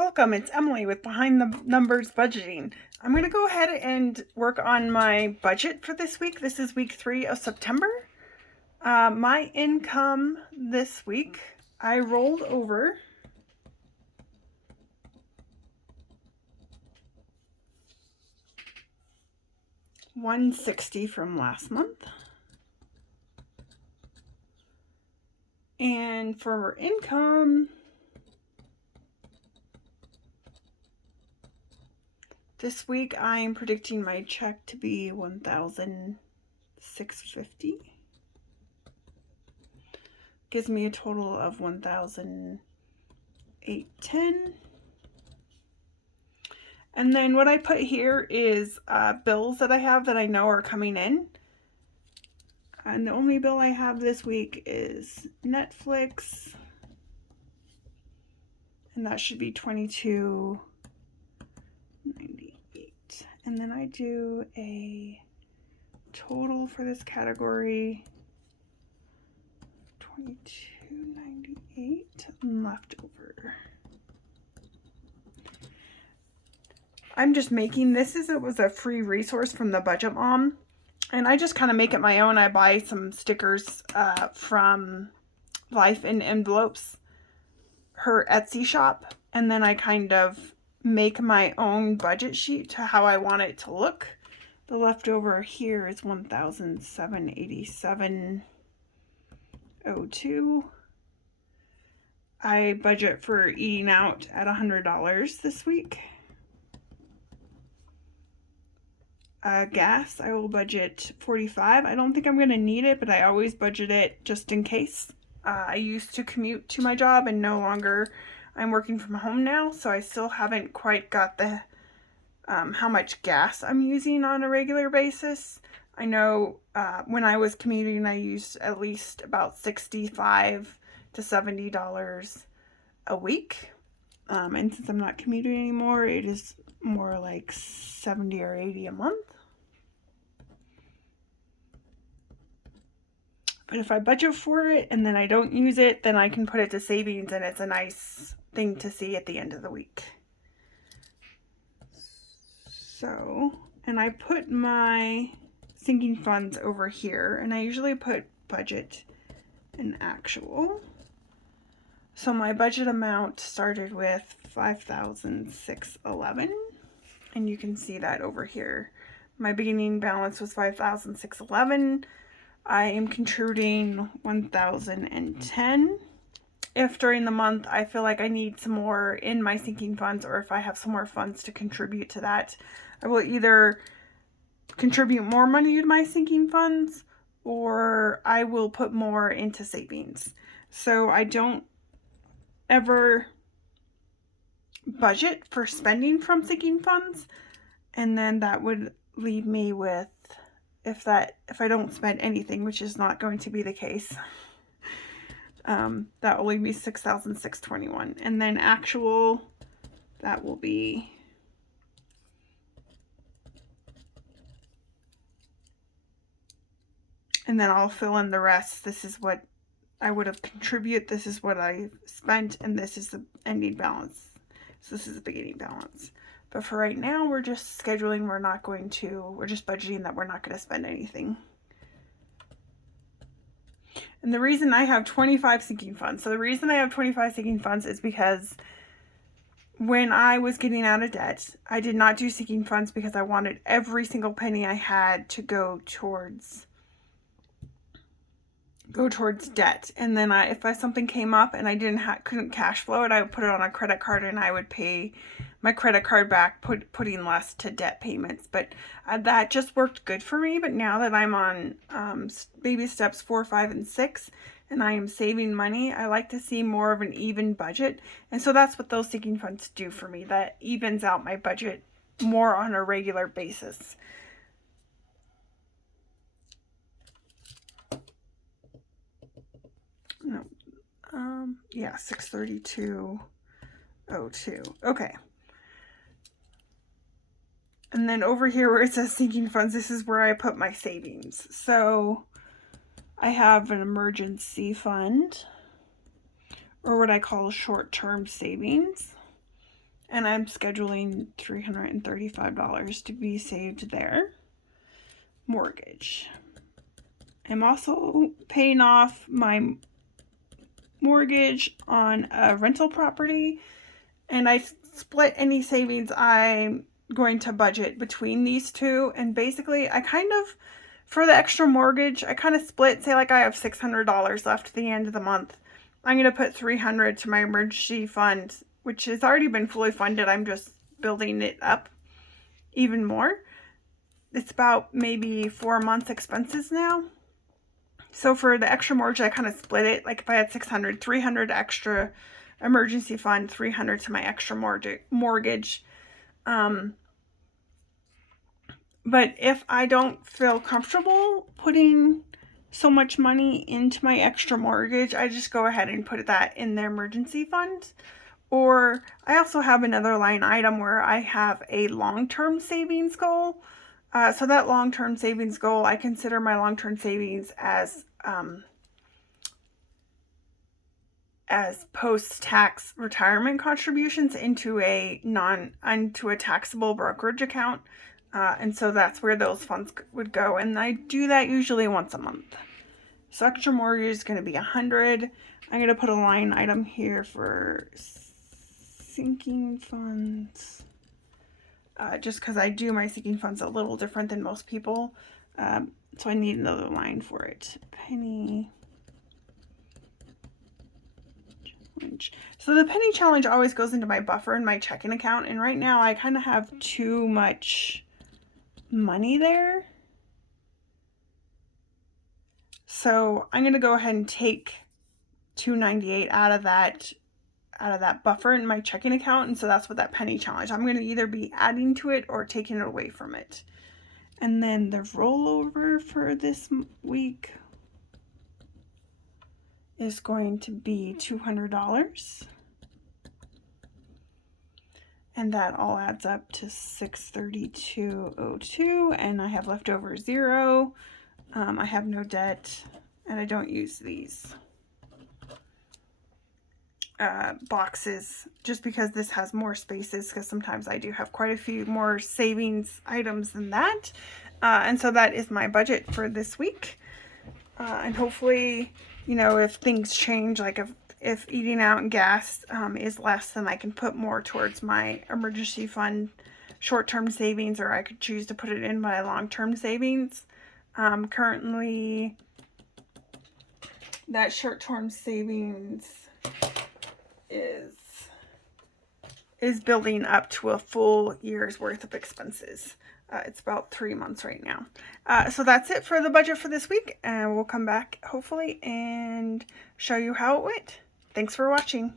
Welcome, it's Emily with Behind the Numbers Budgeting. I'm going to go ahead and work on my budget for this week. This is week 3 of September. My income this week, I rolled over $160 from last month. And for income, this week I'm predicting my check to be $1,650. Gives me a total of $1,810. And then what I put here is bills that I have that I know are coming in. And the only bill I have this week is Netflix. And that should be $22.98. And then I do a total for this category, $22.98 left over. I'm just making this it was a free resource from the Budget Mom, and I just kind of make it my own. I buy some stickers from Life in Envelopes, her Etsy shop, and then I kind of make my own budget sheet to how I want it to look. The leftover here is $1,787.02. I budget for eating out at $100 this week. Gas, I will budget $45. I don't think I'm going to need it, but I always budget it just in case. I used to commute to my job, and no longer. I'm working from home now, so I still haven't quite got the how much gas I'm using on a regular basis. I know when I was commuting, I used at least about $65 to $70 a week. And since I'm not commuting anymore, it is more like $70 or $80 a month. But if I budget for it and then I don't use it, then I can put it to savings, and it's a nice thing to see at the end of the week. So, and I put my sinking funds over here, and I usually put budget and actual. So my budget amount started with $5,611, and you can see that over here. My beginning balance was $5,611. I am contributing $1,010. If during the month I feel like I need some more in my sinking funds, or if I have some more funds to contribute to that, I will either contribute more money to my sinking funds, or I will put more into savings. So I don't ever budget for spending from sinking funds, and then that would leave me with, if I don't spend anything, which is not going to be the case, that will leave me $6,621. And then actual, that will be and then I'll fill in the rest. This is what I would have contributed, this is what I spent, and this is the ending balance. So this is the beginning balance. But for right now, we're just scheduling. We're just budgeting that we're not going to spend anything. And the reason I have 25 sinking funds, so the reason I have 25 sinking funds is because when I was getting out of debt, I did not do sinking funds because I wanted every single penny I had to go towards debt. And then if something came up and I couldn't cash flow it, I would put it on a credit card, and I would pay my credit card back, putting less to debt payments. But that just worked good for me. But now that I'm on baby steps 4, 5, and 6, and I am saving money, I like to see more of an even budget. And so that's what those sinking funds do for me. That evens out my budget more on a regular basis. No. Yeah, $632.02. Okay. And then over here where it says sinking funds, this is where I put my savings. So I have an emergency fund, or what I call short-term savings. and I'm scheduling $335 to be saved there. Mortgage. I'm also paying off my mortgage on a rental property, and I split any savings I'm going to budget between these two. And basically I kind of, for the extra mortgage, I kind of split, say like I have $600 left at the end of the month. I'm going to put $300 to my emergency fund, which has already been fully funded. I'm just building it up even more. It's about maybe 4 months expenses now. So for the extra mortgage, I kind of split it. Like if I had 600, 300 extra emergency fund, 300 to my extra mortgage. But if I don't feel comfortable putting so much money into my extra mortgage, I just go ahead and put that in the emergency fund. Or I also have another line item where I have a long-term savings goal. So that long-term savings goal, I consider my long-term savings as post-tax retirement contributions into a taxable brokerage account. And so that's where those funds would go. And I do that usually once a month. So extra mortgage is going to be $100. I'm going to put a line item here for sinking funds. Just because I do my sinking funds a little different than most people. So I need another line for it. Penny challenge. So the penny challenge always goes into my buffer in my checking account. And right now I kind of have too much money there. So I'm going to go ahead and take $298 out of that buffer in my checking account. And so that's what that penny challenge, I'm going to either be adding to it or taking it away from it. And then the rollover for this week is going to be $200. And that all adds up to $632.02, and I have leftover $0. I have no debt, and I don't use these boxes just because this has more spaces, because sometimes I do have quite a few more savings items than that. And so that is my budget for this week. And hopefully, you know, if things change, like if eating out and gas is less, then I can put more towards my emergency fund short-term savings, or I could choose to put it in my long-term savings. Currently, that short-term savings is building up to a full year's worth of expenses. It's about 3 months right now. So that's it for the budget for this week, and we'll come back hopefully and show you how it went. Thanks for watching.